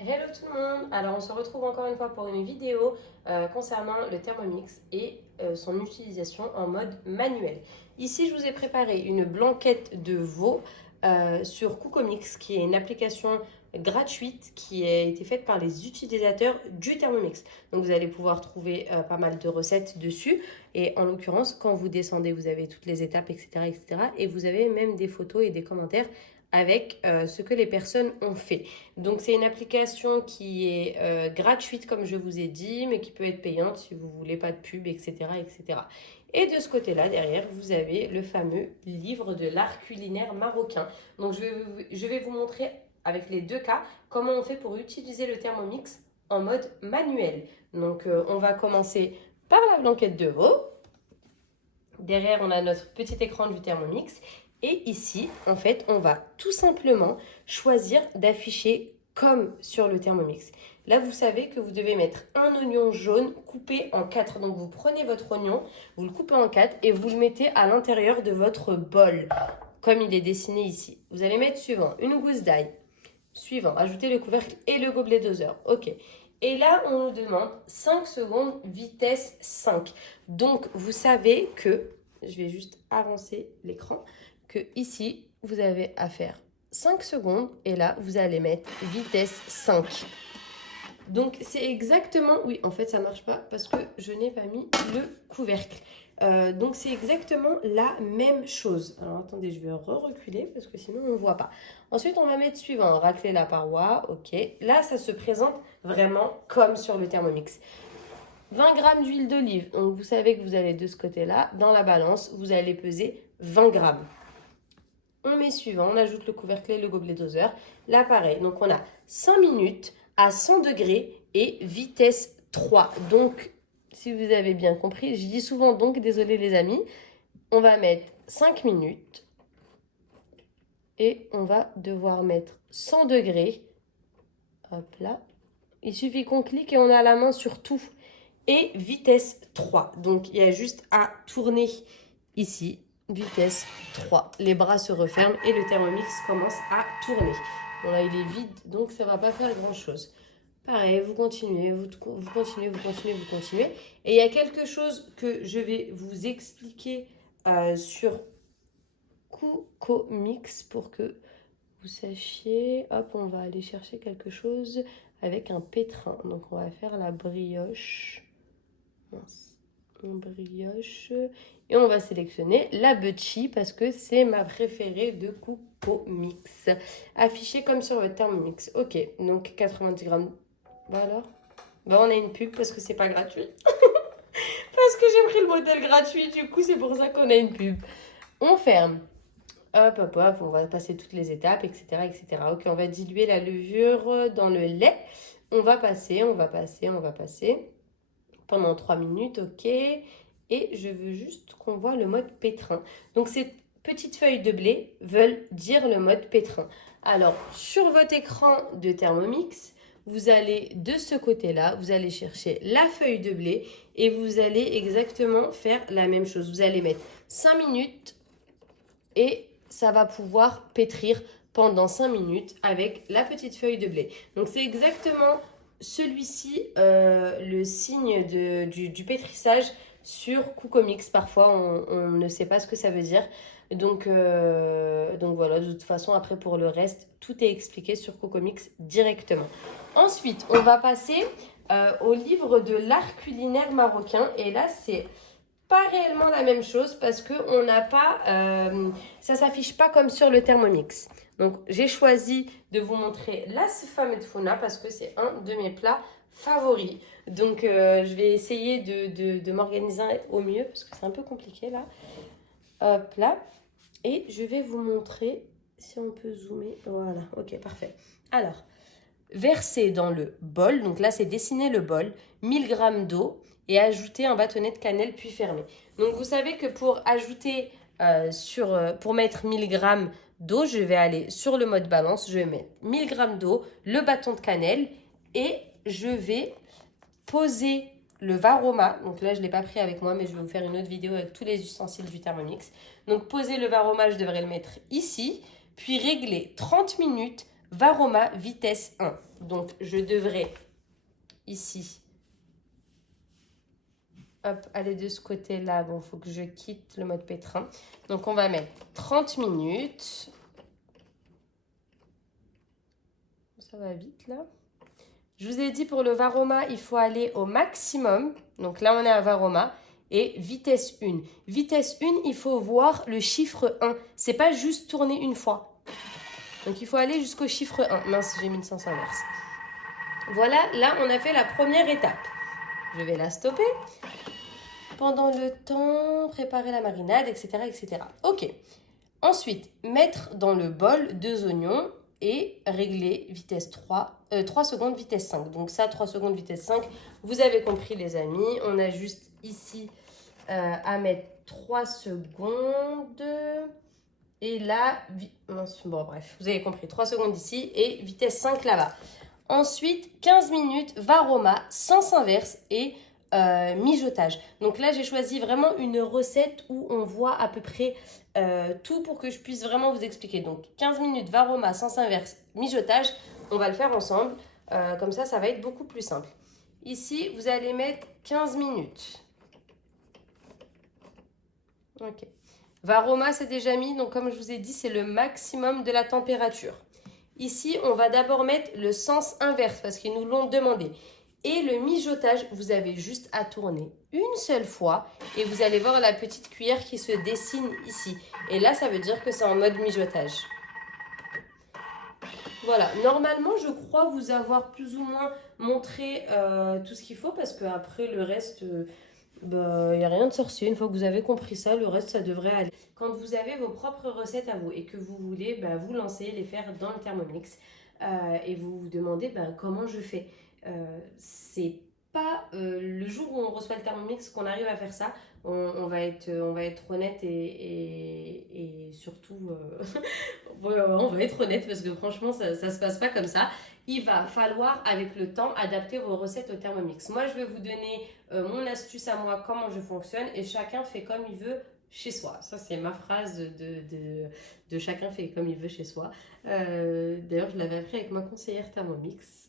Hello tout le monde. Alors on se retrouve encore une fois pour une vidéo concernant le Thermomix et son utilisation en mode manuel. Ici je vous ai préparé une blanquette de veau sur Cookomix, qui est une application gratuite qui a été faite par les utilisateurs du Thermomix. Donc vous allez pouvoir trouver pas mal de recettes dessus, et en l'occurrence quand vous descendez vous avez toutes les étapes, etc., etc., et vous avez même des photos et des commentaires avec ce que les personnes ont fait. Donc c'est une application qui est gratuite comme je vous ai dit, mais qui peut être payante si vous voulez pas de pub, etc., etc. Et de ce côté-là, derrière, vous avez le fameux livre de l'art culinaire marocain. Donc je vais vous montrer avec les deux cas comment on fait pour utiliser le Thermomix en mode manuel. Donc on va commencer par la blanquette de veau. Derrière, on a notre petit écran du Thermomix. Et ici, en fait, on va tout simplement choisir d'afficher comme sur le Thermomix. Là, vous savez que vous devez mettre un oignon jaune coupé en 4. Donc, vous prenez votre oignon, vous le coupez en 4 et vous le mettez à l'intérieur de votre bol, comme il est dessiné ici. Vous allez mettre suivant une gousse d'ail. Suivant, ajouter le couvercle et le gobelet doseur. OK. Et là, on nous demande 5 secondes, vitesse 5. Donc, vous savez que, je vais juste avancer l'écran, que ici, vous avez à faire 5 secondes et là, vous allez mettre vitesse 5. Donc, c'est exactement... Oui, en fait, ça ne marche pas parce que je n'ai pas mis le couvercle. Donc, c'est exactement la même chose. Alors, attendez, je vais reculer parce que sinon, on ne voit pas. Ensuite, on va mettre suivant. Racler la paroi. OK. Là, ça se présente vraiment comme sur le Thermomix. 20 grammes d'huile d'olive. Donc, vous savez que vous allez de ce côté-là. Dans la balance, vous allez peser 20 grammes. On met suivant. On ajoute le couvercle et le gobelet doseur. Là, pareil. Donc, on a 5 minutes à 100 degrés et vitesse 3. Donc, si vous avez bien compris, je dis souvent donc, désolé les amis, on va mettre 5 minutes et on va devoir mettre 100 degrés. Hop là. Il suffit qu'on clique et on a la main sur tout. Et vitesse 3. Donc, il y a juste à tourner ici. Vitesse 3. Les bras se referment et le Thermomix commence à tourner. Bon, là, il est vide, donc ça ne va pas faire grand-chose. Pareil, vous continuez, vous continuez, vous continuez, vous continuez. Et il y a quelque chose que je vais vous expliquer sur Cookomix pour que vous sachiez. Hop, on va aller chercher quelque chose avec un pétrin. Donc, on va faire la brioche. Mince. Une brioche. Et on va sélectionner la Butchie parce que c'est ma préférée de Cookomix. Affiché comme sur votre Thermomix. Ok, donc 90 grammes. Bah alors, bah on a une pub parce que c'est pas gratuit. Parce que j'ai pris le modèle gratuit, du coup c'est pour ça qu'on a une pub. On ferme. Hop, hop, hop, on va passer toutes les étapes, etc., etc. Ok, on va diluer la levure dans le lait. On va passer, on va passer, on va passer. Pendant 3 minutes, ok. Et je veux juste qu'on voit le mode pétrin. Donc ces petites feuilles de blé veulent dire le mode pétrin. Alors, sur votre écran de Thermomix, vous allez de ce côté-là, vous allez chercher la feuille de blé et vous allez exactement faire la même chose. Vous allez mettre 5 minutes et ça va pouvoir pétrir pendant 5 minutes avec la petite feuille de blé. Donc c'est exactement celui-ci, le signe du pétrissage sur Cookomix. Parfois on ne sait pas ce que ça veut dire. Donc voilà, de toute façon après pour le reste, tout est expliqué sur Cookomix directement. Ensuite, on va passer au livre de l'art culinaire marocain. Et là, c'est pas réellement la même chose parce que on n'a pas, ça s'affiche pas comme sur le Thermomix. Donc j'ai choisi de vous montrer la fameux founa parce que c'est un de mes plats favoris. Donc je vais essayer de m'organiser au mieux parce que c'est un peu compliqué là. Hop là. Et je vais vous montrer si on peut zoomer. Voilà, ok, parfait. Alors, verser dans le bol, donc là c'est dessiner le bol, 1000 g d'eau et ajouter un bâtonnet de cannelle puis fermer. Donc vous savez que pour ajouter pour mettre 1000 g d'eau, je vais aller sur le mode balance, je vais mettre 1000 g d'eau, le bâton de cannelle et je vais poser le varoma. Donc là je ne l'ai pas pris avec moi mais je vais vous faire une autre vidéo avec tous les ustensiles du Thermomix. Donc poser le varoma, je devrais le mettre ici, puis régler 30 minutes Varoma vitesse 1. Donc, je devrais ici, hop, aller de ce côté-là. Bon, il faut que je quitte le mode pétrin. Donc, on va mettre 30 minutes. Ça va vite, là. Je vous ai dit, pour le Varoma, il faut aller au maximum. Donc là, on est à Varoma. Et vitesse 1. Vitesse 1, il faut voir le chiffre 1. C'est pas juste tourner une fois. Donc, il faut aller jusqu'au chiffre 1. Mince, j'ai mis le sens inverse. Voilà, là, on a fait la première étape. Je vais la stopper. Pendant le temps, préparer la marinade, etc., etc. Ok. Ensuite, mettre dans le bol 2 oignons et régler vitesse 3, 3 secondes, vitesse 5. Donc ça, 3 secondes, vitesse 5. Vous avez compris, les amis. On a juste ici à mettre 3 secondes. Et là, bon bref, vous avez compris. 3 secondes ici et vitesse 5 là-bas. Ensuite, 15 minutes, Varoma, sens inverse et mijotage. Donc là, j'ai choisi vraiment une recette où on voit à peu près tout pour que je puisse vraiment vous expliquer. Donc 15 minutes, Varoma, sens inverse, mijotage. On va le faire ensemble. Comme ça va être beaucoup plus simple. Ici, vous allez mettre 15 minutes. Ok. Varoma, c'est déjà mis. Donc comme je vous ai dit, c'est le maximum de la température. Ici, on va d'abord mettre le sens inverse parce qu'ils nous l'ont demandé. Et le mijotage, vous avez juste à tourner une seule fois et vous allez voir la petite cuillère qui se dessine ici. Et là, ça veut dire que c'est en mode mijotage. Voilà, normalement, je crois vous avoir plus ou moins montré tout ce qu'il faut parce qu'après, le reste, il n'y a rien de sorcier. Une fois que vous avez compris ça, le reste, ça devrait aller. Quand vous avez vos propres recettes à vous et que vous voulez vous lancer, les faire dans le Thermomix et vous vous demandez comment je fais. C'est pas le jour où on reçoit le Thermomix qu'on arrive à faire ça. On va être honnête et surtout on va être honnête parce que franchement ça se passe pas comme ça. Il va falloir avec le temps adapter vos recettes au Thermomix. Moi je vais vous donner mon astuce à moi, comment je fonctionne et chacun fait comme il veut chez soi. Ça c'est ma phrase de chacun fait comme il veut chez soi. D'ailleurs je l'avais appris avec ma conseillère Thermomix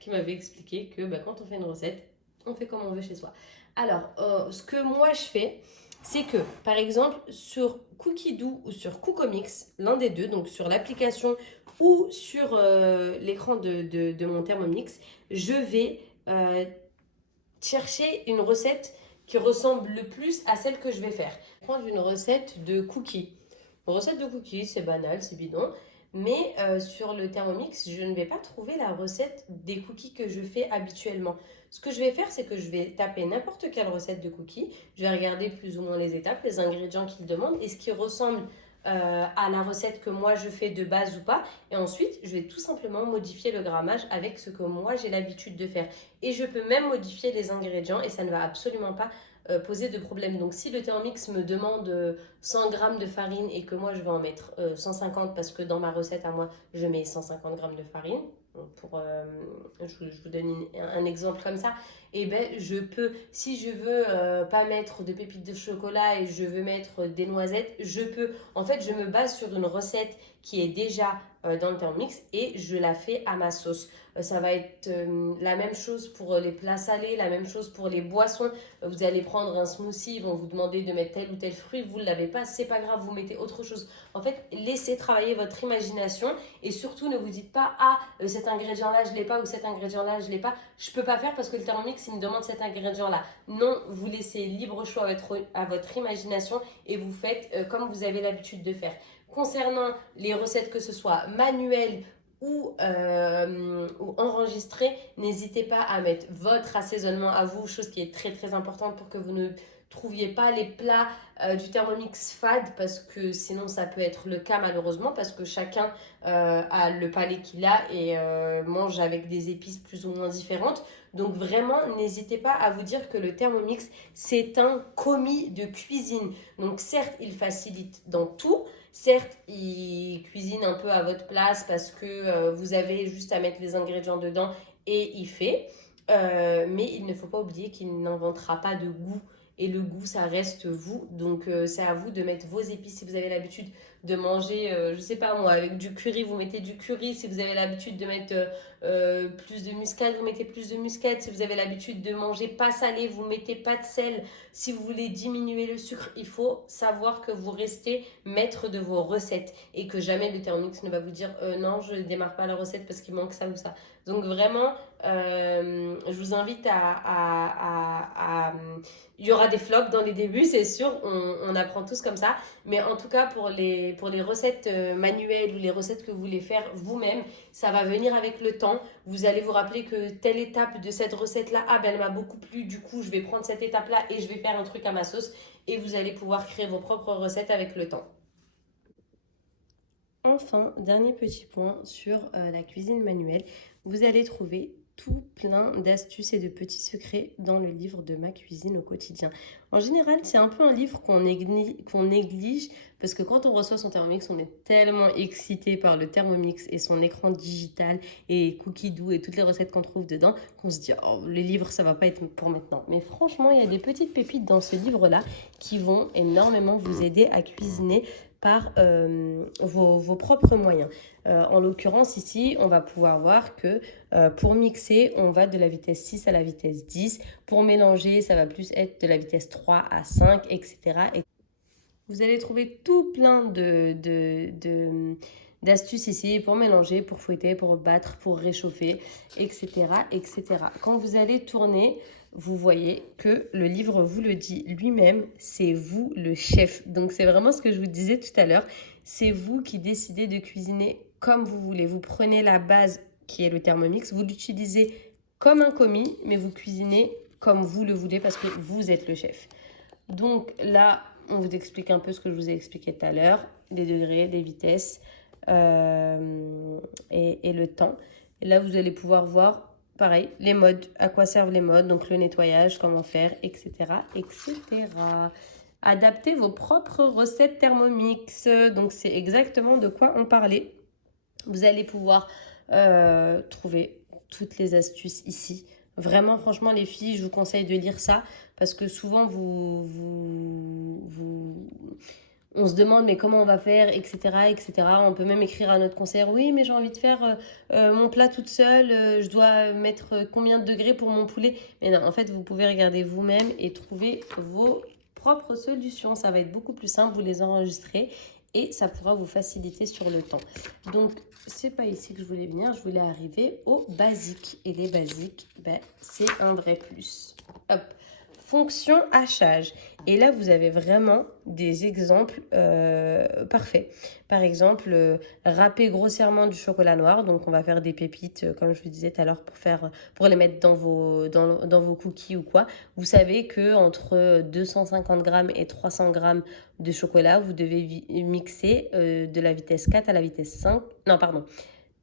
qui m'avait expliqué que quand on fait une recette, on fait comme on veut chez soi. Alors, ce que moi je fais, c'est que, par exemple, sur Cookidoo ou sur Cookomix, l'un des deux, donc sur l'application ou sur l'écran de mon Thermomix, je vais chercher une recette qui ressemble le plus à celle que je vais faire. Je vais prendre une recette de cookies. Une recette de cookies, c'est banal, c'est bidon. Mais sur le Thermomix, je ne vais pas trouver la recette des cookies que je fais habituellement. Ce que je vais faire, c'est que je vais taper n'importe quelle recette de cookies. Je vais regarder plus ou moins les étapes, les ingrédients qu'ils demandent et ce qui ressemble à la recette que moi je fais de base ou pas. Et ensuite, je vais tout simplement modifier le grammage avec ce que moi j'ai l'habitude de faire. Et je peux même modifier les ingrédients et ça ne va absolument pas poser de problème. Donc si le Thermomix me demande 100 g de farine et que moi je vais en mettre 150 parce que dans ma recette à moi je mets 150 g de farine, pour, je vous donne un exemple comme ça, et je peux, si je veux pas mettre de pépites de chocolat et je veux mettre des noisettes, je peux. En fait, je me base sur une recette qui est déjà dans le Thermomix et je la fais à ma sauce. Ça va être la même chose pour les plats salés, la même chose pour les boissons. Vous allez prendre un smoothie, ils vont vous demander de mettre tel ou tel fruit, vous ne l'avez pas, c'est pas grave, vous mettez autre chose. En fait, laissez travailler votre imagination et surtout ne vous dites pas cet ingrédient-là je l'ai pas ou cet ingrédient-là je l'ai pas. Je peux pas faire parce que le Thermomix il me demande cet ingrédient-là. Non, vous laissez libre choix à votre imagination et vous faites comme vous avez l'habitude de faire. Concernant les recettes, que ce soit manuelles ou enregistrées, n'hésitez pas à mettre votre assaisonnement à vous, chose qui est très très importante pour que vous ne trouviez pas les plats du Thermomix fade parce que sinon ça peut être le cas malheureusement parce que chacun a le palais qu'il a et mange avec des épices plus ou moins différentes. Donc vraiment, n'hésitez pas à vous dire que le Thermomix, c'est un commis de cuisine. Donc certes, il facilite dans tout. Certes, il cuisine un peu à votre place parce que vous avez juste à mettre les ingrédients dedans et il fait. Mais il ne faut pas oublier qu'il n'inventera pas de goût. Et le goût, ça reste vous. Donc, c'est à vous de mettre vos épices si vous avez l'habitude de manger, je sais pas moi, avec du curry, vous mettez du curry. Si vous avez l'habitude de mettre plus de muscade, vous mettez plus de muscade. Si vous avez l'habitude de manger pas salé, vous mettez pas de sel. Si vous voulez diminuer le sucre, il faut savoir que vous restez maître de vos recettes et que jamais le Thermomix ne va vous dire non, je ne démarre pas la recette parce qu'il manque ça ou ça. Donc vraiment, je vous invite il y aura des flops dans les débuts, c'est sûr, on apprend tous comme ça. Mais en tout cas, pour les recettes manuelles ou les recettes que vous voulez faire vous-même, ça va venir avec le temps. Vous allez vous rappeler que telle étape de cette recette-là, ah ben elle m'a beaucoup plu, du coup je vais prendre cette étape-là et je vais faire un truc à ma sauce. Et vous allez pouvoir créer vos propres recettes avec le temps. Enfin, dernier petit point sur la cuisine manuelle, vous allez trouver tout plein d'astuces et de petits secrets dans le livre de ma cuisine au quotidien. En général, c'est un peu un livre qu'on néglige parce que quand on reçoit son Thermomix, on est tellement excité par le Thermomix et son écran digital et Cookie Dough et toutes les recettes qu'on trouve dedans qu'on se dit oh, le livre ça va pas être pour maintenant. Mais franchement, il y a des petites pépites dans ce livre-là qui vont énormément vous aider à cuisiner par vos propres moyens. En l'occurrence ici, on va pouvoir voir que pour mixer, on va de la vitesse 6 à la vitesse 10. Pour mélanger, ça va plus être de la vitesse 3 à 5, etc. Et vous allez trouver tout plein d'astuces ici pour mélanger, pour fouetter, pour battre, pour réchauffer, etc., etc. Quand vous allez tourner, vous voyez que le livre vous le dit lui-même, c'est vous le chef. Donc c'est vraiment ce que je vous disais tout à l'heure, c'est vous qui décidez de cuisiner comme vous voulez. Vous prenez la base qui est le Thermomix, vous l'utilisez comme un commis, mais vous cuisinez comme vous le voulez parce que vous êtes le chef. Donc là, on vous explique un peu ce que je vous ai expliqué tout à l'heure, les degrés, les vitesses et le temps. Et là, vous allez pouvoir voir pareil, les modes, à quoi servent les modes, donc le nettoyage, comment faire, etc., etc. Adaptez vos propres recettes Thermomix. Donc, c'est exactement de quoi on parlait. Vous allez pouvoir trouver toutes les astuces ici. Vraiment, franchement, les filles, je vous conseille de lire ça parce que souvent, on se demande mais comment on va faire, etc., etc. On peut même écrire à notre conseillère, oui, mais j'ai envie de faire mon plat toute seule, je dois mettre combien de degrés pour mon poulet. Mais non, en fait, vous pouvez regarder vous-même et trouver vos propres solutions. Ça va être beaucoup plus simple, vous les enregistrez et ça pourra vous faciliter sur le temps. Donc, c'est pas ici que je voulais venir, je voulais arriver aux basiques. Et les basiques, ben, c'est un vrai plus. Hop. Fonction hachage. Et là, vous avez vraiment des exemples parfaits. Par exemple, râper grossièrement du chocolat noir. Donc, on va faire des pépites, comme je vous disais tout à l'heure, pour les mettre dans vos cookies ou quoi. Vous savez qu'entre 250 grammes et 300 grammes de chocolat, vous devez mixer de la vitesse 4 à la vitesse 5. Non, pardon.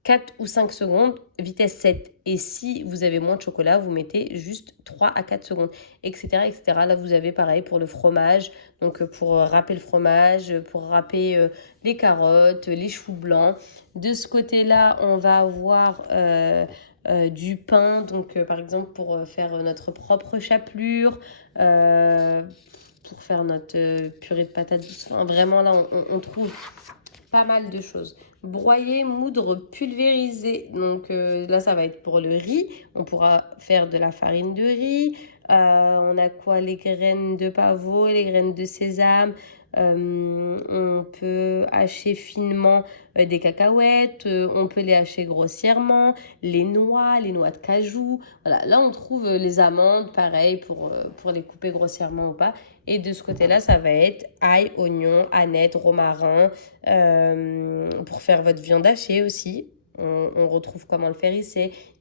4 ou 5 secondes, vitesse 7. Et si vous avez moins de chocolat, vous mettez juste 3 à 4 secondes, etc., etc. Là, vous avez pareil pour le fromage. Donc, pour râper le fromage, pour râper les carottes, les choux blancs. De ce côté-là, on va avoir du pain. Donc, par exemple, pour faire notre propre chapelure, pour faire notre purée de patates douces. Enfin, vraiment, là, on trouve pas mal de choses. Broyer, moudre, pulvériser. Donc là, ça va être pour le riz. On pourra faire de la farine de riz. On a quoi? Les graines de pavot, les graines de sésame. On peut hacher finement des cacahuètes. On peut les hacher grossièrement. Les noix de cajou. Voilà, là, on trouve les amandes, pareil, pour les couper grossièrement ou pas. Et de ce côté-là, ça va être ail, oignon, aneth, romarin. Pour faire votre viande hachée aussi. On retrouve comment le faire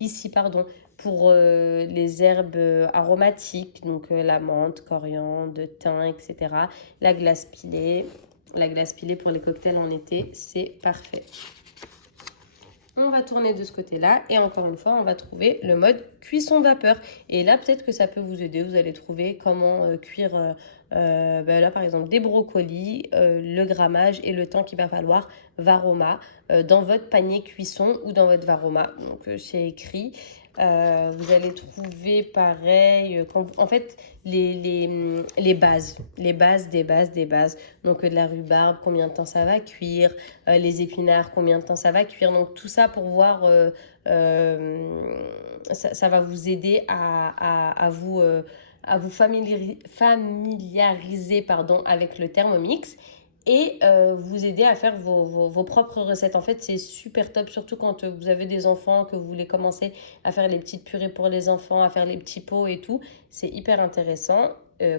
ici pardon, pour les herbes aromatiques, donc la menthe, coriandre, thym, etc. La glace pilée. La glace pilée pour les cocktails en été, c'est parfait. On va tourner de ce côté-là et encore une fois, on va trouver le mode cuisson vapeur. Et là, peut-être que ça peut vous aider. Vous allez trouver comment cuire Là par exemple des brocolis, le grammage et le temps qu'il va falloir, Varoma, dans votre panier cuisson ou dans votre Varoma. Donc c'est écrit. Vous allez trouver pareil, en fait, les bases, des bases. Donc de la rhubarbe, combien de temps ça va cuire, les épinards, combien de temps ça va cuire. Donc tout ça pour voir, ça va vous aider à vous familiariser pardon, avec le Thermomix et vous aider à faire vos propres recettes. En fait, c'est super top, surtout quand vous avez des enfants, que vous voulez commencer à faire les petites purées pour les enfants, à faire les petits pots et tout. C'est hyper intéressant.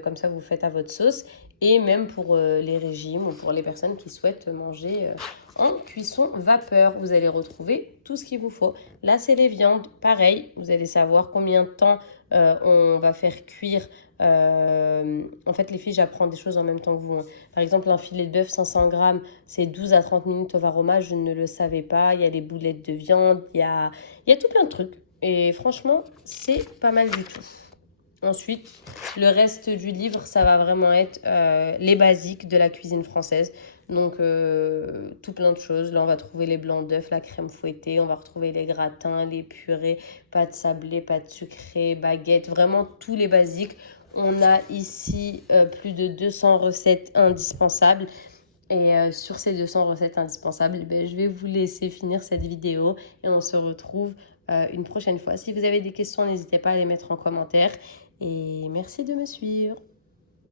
Comme ça, vous faites à votre sauce. Et même pour les régimes ou pour les personnes qui souhaitent manger en cuisson vapeur, vous allez retrouver tout ce qu'il vous faut. Là, c'est les viandes. Pareil, vous allez savoir combien de temps on va faire cuire. En fait, les filles, j'apprends des choses en même temps que vous. Par exemple, un filet de bœuf 500 grammes, c'est 12 à 30 minutes au varoma. Je ne le savais pas. Il y a des boulettes de viande, il y a tout plein de trucs. Et franchement, c'est pas mal du tout. Ensuite, le reste du livre, ça va vraiment être les basiques de la cuisine française. Donc, tout plein de choses. Là, on va trouver les blancs d'œufs, la crème fouettée, on va retrouver les gratins, les purées, pâtes sablées, pâtes sucrées, baguettes, vraiment tous les basiques. On a ici plus de 200 recettes indispensables. Et sur ces 200 recettes indispensables, je vais vous laisser finir cette vidéo et on se retrouve une prochaine fois. Si vous avez des questions, n'hésitez pas à les mettre en commentaire. Et merci de me suivre.